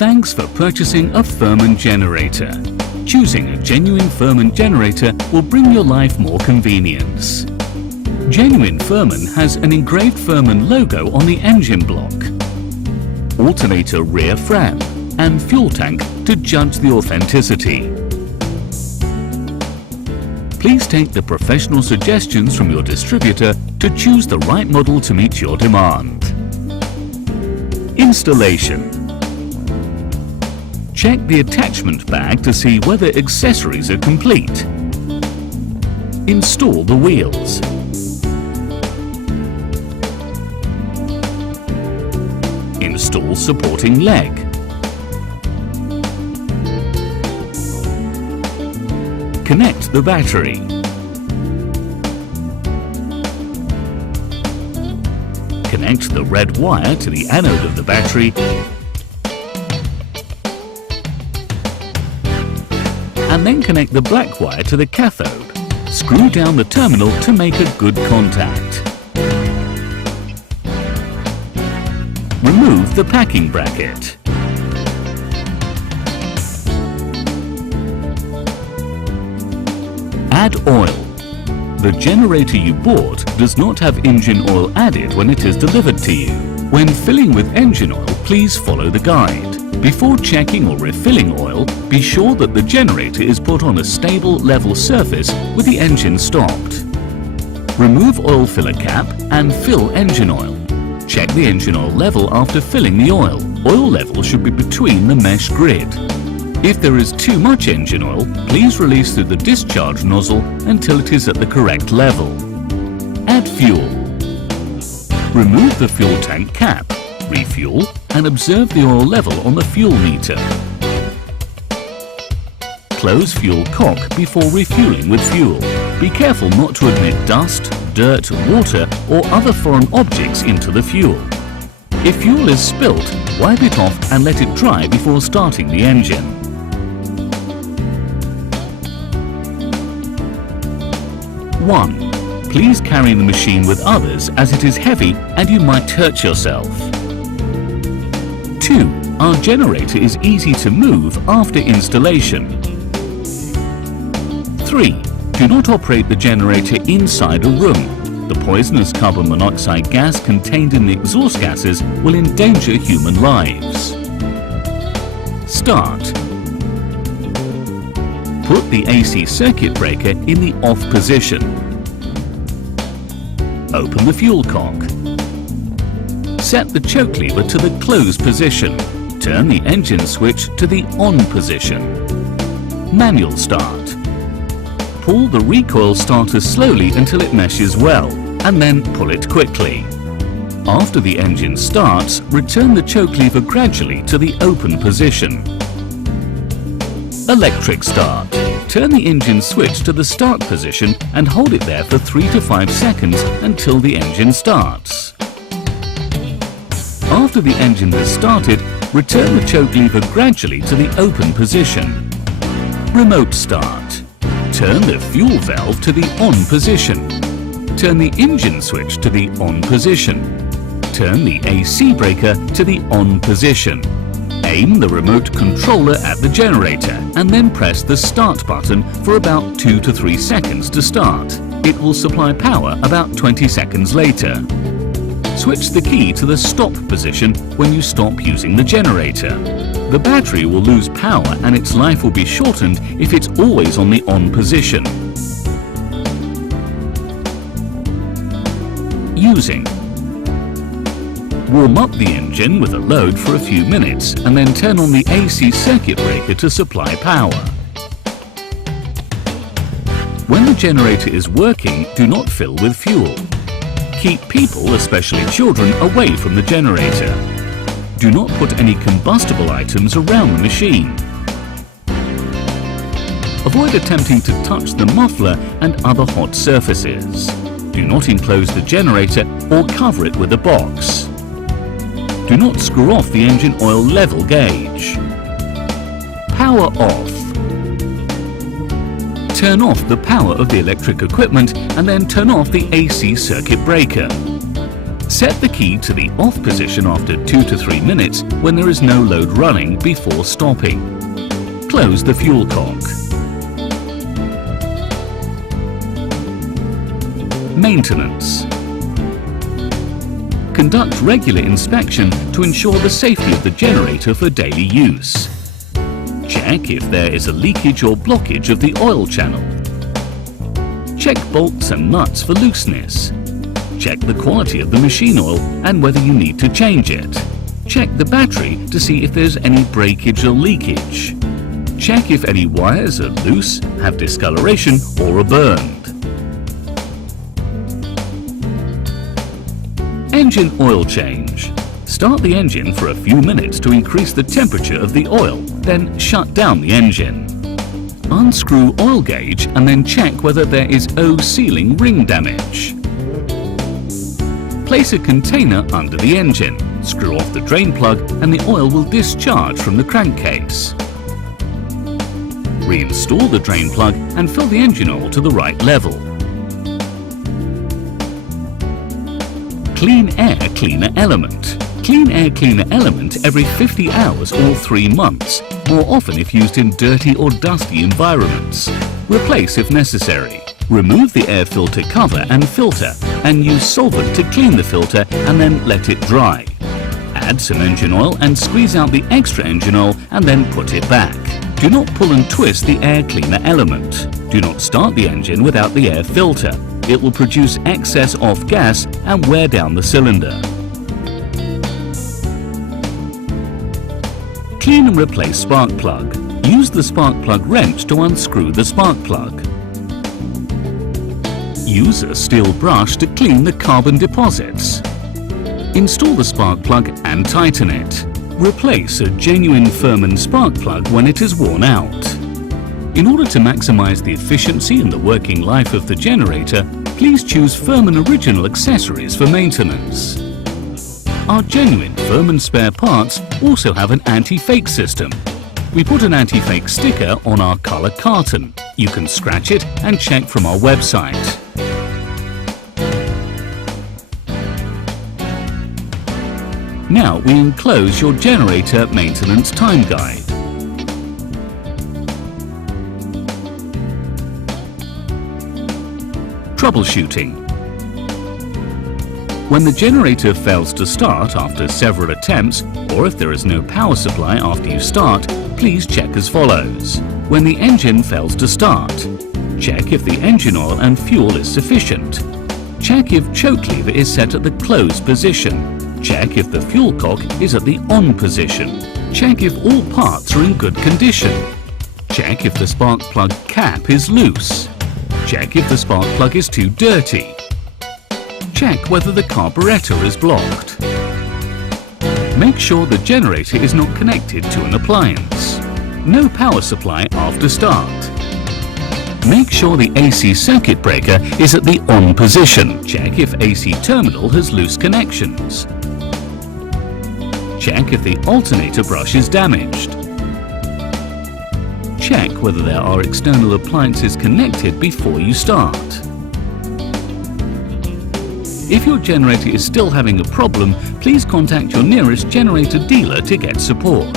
Thanks for purchasing a Furman generator. Choosing a genuine Furman generator will bring your life more convenience. Genuine Furman has an engraved Furman logo on the engine block, alternator rear fan and fuel tank to judge the authenticity. Please take the professional suggestions from your distributor to choose the right model to meet your demand. Installation. Check the attachment bag to see whether accessories are complete. Install the wheels. Install supporting leg. Connect the battery. Connect the red wire to the anode of the battery and then connect the black wire to the cathode. Screw down the terminal to make a good contact. Remove the packing bracket. Add oil. The generator you bought does not have engine oil added when it is delivered to you. When filling with engine oil, please follow the guide. Before checking or refilling oil, be sure that the generator is put on a stable, level surface with the engine stopped. Remove oil filler cap and fill engine oil. Check the engine oil level after filling the oil. Oil level should be between the mesh grid. If there is too much engine oil, please release through the discharge nozzle until it is at the correct level. Add fuel. Remove the fuel tank cap, refuel and observe the oil level on the fuel meter. Close fuel cock before refueling with fuel. Be careful not to admit dust, dirt, water or other foreign objects into the fuel. If fuel is spilt, wipe it off and let it dry before starting the engine. One, please carry the machine with others as it is heavy and you might hurt yourself. 2. Our generator is easy to move after installation. 3. Do not operate the generator inside a room. The poisonous carbon monoxide gas contained in the exhaust gases will endanger human lives. Start. Put the AC circuit breaker in the off position. Open the fuel cock. Set the choke lever to the close position. Turn the engine switch to the on position. Manual start. Pull the recoil starter slowly until it meshes well, and then pull it quickly. After the engine starts, return the choke lever gradually to the open position. Electric start. Turn the engine switch to the start position and hold it there for 3 to 5 seconds until the engine starts. After the engine has started, return the choke lever gradually to the open position. Remote start. Turn the fuel valve to the on position. Turn the engine switch to the on position. Turn the AC breaker to the on position. Aim the remote controller at the generator and then press the start button for about 2 to 3 seconds to start. It will supply power about 20 seconds later. Switch the key to the stop position when you stop using the generator. The battery will lose power and its life will be shortened if it's always on the on position. Using. Warm up the engine with a load for a few minutes and then turn on the AC circuit breaker to supply power. When the generator is working, do not fill with fuel. Keep people, especially children, away from the generator. Do not put any combustible items around the machine. Avoid attempting to touch the muffler and other hot surfaces. Do not enclose the generator or cover it with a box. Do not screw off the engine oil level gauge. Power off. Turn off the power of the electric equipment and then turn off the AC circuit breaker. Set the key to the off position after 2 to 3 minutes when there is no load running before stopping. Close the fuel cock. Maintenance. Conduct regular inspection to ensure the safety of the generator for daily use. Check if there is a leakage or blockage of the oil channel. Check bolts and nuts for looseness. Check the quality of the machine oil and whether you need to change it. Check the battery to see if there's any breakage or leakage. Check if any wires are loose, have discoloration or are burned. Engine oil change. Start the engine for a few minutes to increase the temperature of the oil, then shut down the engine. Unscrew oil gauge and then check whether there is O-sealing ring damage. Place a container under the engine, screw off the drain plug and the oil will discharge from the crankcase. Reinstall the drain plug and fill the engine oil to the right level. Clean air cleaner element. Clean air cleaner element every 50 hours or 3 months, more often if used in dirty or dusty environments. Replace if necessary. Remove the air filter cover and filter and use solvent to clean the filter and then let it dry. Add some engine oil and squeeze out the extra engine oil and then put it back. Do not pull and twist the air cleaner element. Do not start the engine without the air filter. It will produce excess off gas and wear down the cylinder. Clean and replace spark plug. Use the spark plug wrench to unscrew the spark plug. Use a steel brush to clean the carbon deposits. Install the spark plug and tighten it. Replace a genuine Furman spark plug when it is worn out. In order to maximize the efficiency and the working life of the generator, please choose Furman original accessories for maintenance. Our genuine Furman spare parts also have an anti-fake system. We put an anti-fake sticker on our color carton. You can scratch it and check from our website. Now we enclose your generator maintenance time guide. Troubleshooting. When the generator fails to start after several attempts, or if there is no power supply after you start, please check as follows. When the engine fails to start, check if the engine oil and fuel is sufficient. Check if choke lever is set at the closed position. Check if the fuel cock is at the on position. Check if all parts are in good condition. Check if the spark plug cap is loose. Check if the spark plug is too dirty. Check whether the carburetor is blocked. Make sure the generator is not connected to an appliance. No power supply after start. Make sure the AC circuit breaker is at the on position. Check if AC terminal has loose connections. Check if the alternator brush is damaged. Check whether there are external appliances connected before you start. If your generator is still having a problem, please contact your nearest generator dealer to get support.